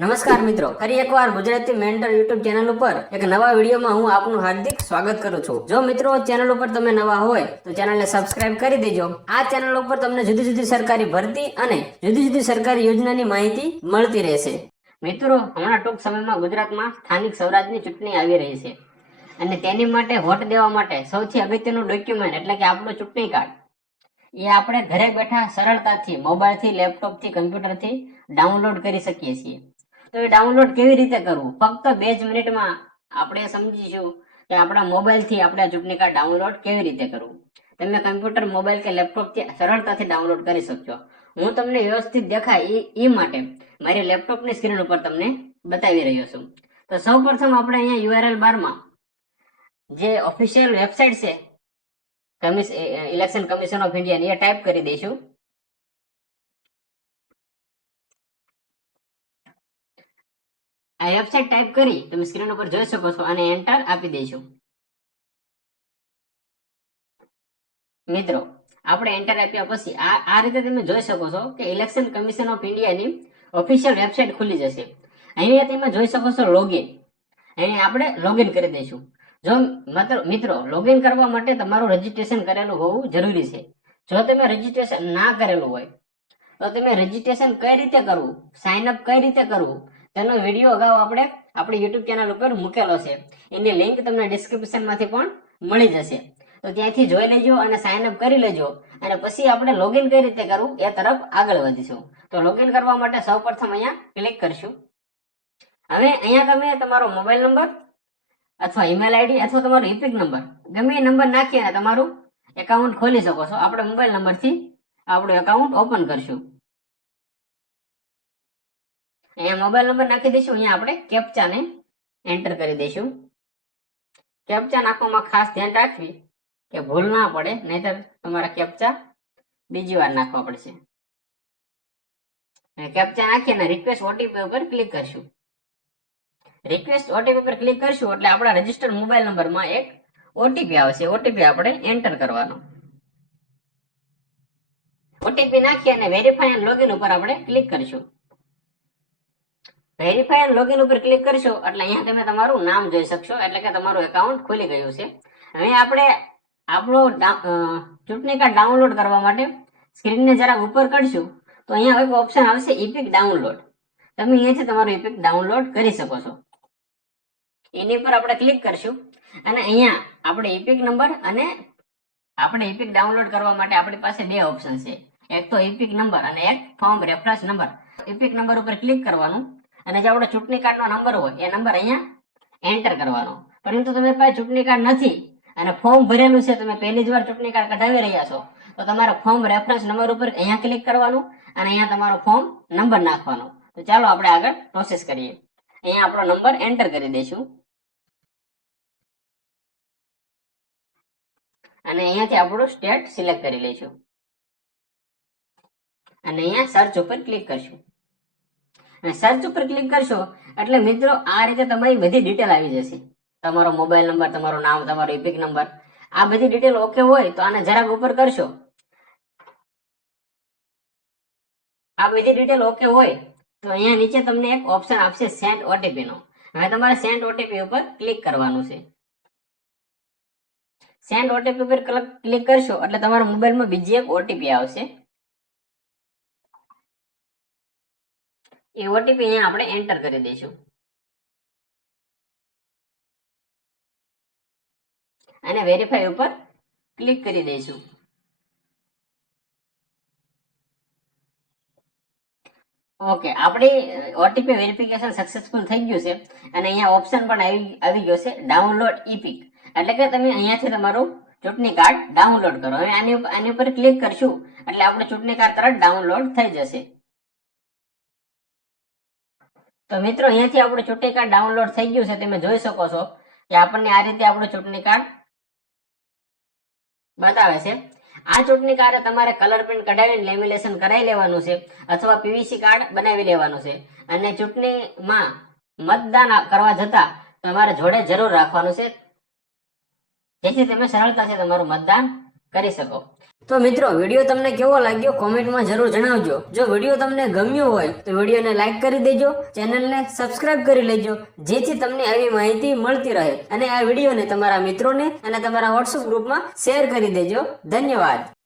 નમસ્કાર મિત્રો, ફરી એકવાર ગુજરાતી મેન્ટર યુટ્યુબ ચેનલ ઉપર એક નવા વિડીયોમાં હું આપનું હાર્દિક સ્વાગત કરું છું। જો મિત્રો ચેનલ ઉપર તમે નવા હોય તો ચેનલને સબસ્ક્રાઇબ કરી દેજો। આ ચેનલ ઉપર તમને જુદી જુદી સરકારી ભરતી અને જુદી જુદી સરકારી યોજનાની માહિતી મળતી રહેશે। મિત્રો, હમણાં ટૂંક સમયમાં ગુજરાતમાં સ્થાનિક સ્વરાજની ચૂંટણી આવી રહી છે અને તેની માટે વોટ દેવા માટે સૌથી અગત્યનું ડોક્યુમેન્ટ એટલે કે આપણું ચૂંટણી કાર્ડ એ આપણે ઘરે બેઠા સરળતાથી મોબાઈલથી, લેપટોપથી, કમ્પ્યુટરથી ડાઉનલોડ કરી શકીએ છીએ। તો એ ડાઉનલોડ કેવી રીતે કરવું, ફક્ત 2 જ મિનિટમાં આપણે સમજીશું કે આપણા મોબાઈલથી આપણે ચૂંટણી કાર્ડ ડાઉનલોડ કેવી રીતે કરવું। તમે કમ્પ્યુટર, મોબાઈલ કે લેપટોપથી સરળતાથી ડાઉનલોડ કરી શકશો। હું તમને વ્યવસ્થિત દેખાય એ માટે મારી લેપટોપની સ્ક્રીન ઉપર તમને બતાવી રહ્યો છું। તો સૌપ્રથમ આપણે અહીંયા URL બારમાં જે ઓફિશિયલ વેબસાઇટ છે election commission of India A type કરી દઈશું। આ વેબસાઇટ ટાઈપ કરી તમે સ્ક્રીન ઉપર જોઈ શકો છો અને એન્ટર આપી દઈશું। મિત્રો, આપણે એન્ટર આપ્યા પછી આ રીતે તમે જોઈ શકો છો કે ઇલેક્શન કમિશન ઓફ ઇન્ડિયાની ઓફિશિયલ વેબસાઇટ ખુલી જશે। અહીંયા તમે જોઈ શકો છો લોગિન, અહીંયા આપણે લોગિન કરી દઈશું। જો મિત્રો લોગિન કરવા માટે તમારું રજીસ્ટ્રેશન કરેલું હોવું જરૂરી છે। જો તમે રજીસ્ટ્રેશન ના કરેલું હોય તો તમે રજીસ્ટ્રેશન કઈ રીતે કરવું, સાઇન અપ કઈ રીતે કરવું તેનો વિડીયો અગાઉ આપણે આપણી યુટ્યુબ ચેનલ ઉપર મૂકેલો છે। એની લિંક તમને ડિસ્ક્રિપ્શનમાંથી પણ મળી જશે, તો ત્યાંથી જોઈ લેજો અને સાઇન અપ કરી લેજો અને પછી આપણે લોગિન કઈ રીતે કરવું એ તરફ આગળ વધીશું। તો લોગિન કરવા માટે સૌપ્રથમ અહીંયા ક્લિક કરશું। હવે અહીંયા તમે તમારો મોબાઈલ નંબર અથવા ઈમેલ આઈડી અથવા તમારો ઇપિક નંબર ગમે એ નંબર નાખીને તમારું એકાઉન્ટ ખોલી શકો છો। આપણે મોબાઈલ નંબરથી આપણું એકાઉન્ટ ઓપન કરશું। અહીંયા મોબાઈલ નંબર નાખી દઈશું। અહીંયા આપણે કેપ્ચાને એન્ટર કરી દઈશું। કેપ્ચા નાખવામાં ખાસ ધ્યાન રાખવી કે ભૂલ ના પડે, નહીતર તમારા કેપ્ચા બીજી વાર નાખવા પડશે। કેપ્ચા નાખીને રિક્વેસ્ટ ઓટીપી ઉપર ક્લિક કરશું। રિક્વેસ્ટ ઓટીપી પર ક્લિક કરશું એટલે આપણા રજીસ્ટર્ડ મોબાઈલ નંબરમાં એક ઓટીપી આવશે। ઓટીપી આપણે એન્ટર કરવાનો। ઓટીપી નાખી અને વેરીફાઈ એન્ડ લોગિન ઉપર આપણે ક્લિક કરશું। વેરીફાઈ એન્ડ લોગિન ઉપર ક્લિક કરશો એટલે અહીંયા તમે તમારું નામ જોઈ શકશો, એટલે કે તમારું એકાઉન્ટ ખુલી ગયું છે। હવે આપણે આપણું ચૂંટણી કાર્ડ ડાઉનલોડ કરવા માટે સ્ક્રીનને જરાક ઉપર કરશું તો અહીંયા એક ઓપ્શન આવશે ઇપિક ડાઉનલોડ। તમે અહીંયાથી તમારું ઇપિક ડાઉનલોડ કરી શકો છો। એની પર આપણે ક્લિક કરશું અને અહીંયા આપણે ઇપિક નંબર અને આપણે ઇપિક ડાઉનલોડ કરવા માટે આપણી પાસે 2 ઓપ્શન છે, એક તો ઇપિક નંબર અને એક form reference number. EPIC number ઉપર ક્લિક કરવાનું અને જે આપણો ચૂંટણી કાર્ડનો નંબર હોય એ નંબર અહીંયા એન્ટર કરવાનો। પરંતુ તમારી પાસે ચૂંટણી કાર્ડ નથી અને ફોર્મ ભરેલું છે, તમે પહેલી જ વાર ચૂંટણી કાર્ડ કઢાવી રહ્યા છો, તો તમારો ફોર્મ રેફરન્સ નંબર ઉપર અહીંયા ક્લિક કરવાનું અને અહીંયા તમારો ફોર્મ નંબર નાખવાનો। તો ચાલો આપણે આગળ પ્રોસેસ કરીએ। અહીંયા આપણો નંબર એન્ટર કરી દઈશું અને અહીંયાથી આપણું સ્ટેટ સિલેક્ટ કરી લઈશું અને અહીંયા સર્ચ ઉપર ક્લિક કરશું। અને સર્ચ ઉપર ક્લિક કરશો એટલે મિત્રો આ રીતે તમારી બધી ડિટેલ આવી જશે। તમારો મોબાઈલ નંબર, તમારું નામ, તમારો ઇપિક નંબર, આ બધી ડિટેલ ઓકે હોય તો આને જરાક ઉપર કરશો। આ બધી ડિટેલ ઓકે હોય તો અહીંયા નીચે તમને એક ઓપ્શન આપશે સેન્ડ ઓટીપી નો। હવે તમારે સેન્ડ ઓટીપી ઉપર ક્લિક કરવાનું છે। સેન્ડ ઓટીપી ઉપર ક્લિક કરશો એટલે તમારા મોબાઈલમાં બીજી એક ઓટીપી આવશે। એ ઓટીપી અહીંયા આપણે એન્ટર કરી દઈશું અને વેરીફાઈ ઉપર ક્લિક કરી દઈશું। ઓકે, આપણી ઓટીપી વેરિફિકેશન સક્સેસફુલ થઈ ગયું છે અને અહીંયા ઓપ્શન પણ આવી ગયો છે ડાઉનલોડ ઇપિક, એટલે કે તમે અહીંયાથી તમારું ચૂંટણી કાર્ડ ડાઉનલોડ કરો। હવે આની ઉપર ક્લિક કરશું એટલે આપણું ચૂંટણી કાર્ડ તરત ડાઉનલોડ થઈ જશે। તો મિત્રો અહીંયાથી આપણું ચૂંટણી કાર્ડ ડાઉનલોડ થઈ ગયું છે। તમે જોઈ શકો છો કે આપણને આ રીતે આપણું ચૂંટણી કાર્ડ બતાવે છે। આ ચૂંટણી કાર્ડ તમારે કલર પ્રિન્ટ કઢાવીને લેમિનેશન કરાવી લેવાનું છે અથવા પીવીસી કાર્ડ બનાવી લેવાનું છે અને ચૂંટણીમાં મતદાન કરવા જતા તમારે જોડે જરૂર રાખવાનું છે, જેથી તમે સરળતાથી તમારું મતદાન કરી શકો। તો મિત્રો વિડીયો તમને કેવો લાગ્યો કોમેન્ટમાં જરૂર જણાવજો. જો વિડીયો તમને ગમ્યો હોય તો વિડીયોને લાઈક કરી દેજો, ચેનલને સબસ્ક્રાઇબ કરી લેજો, જેથી તમને આવી માહિતી મળતી રહે. અને આ વિડીયોને તમારા મિત્રોને અને તમારા વોટ્સઅપ ગ્રુપમાં શેર કરી દેજો. ધન્યવાદ.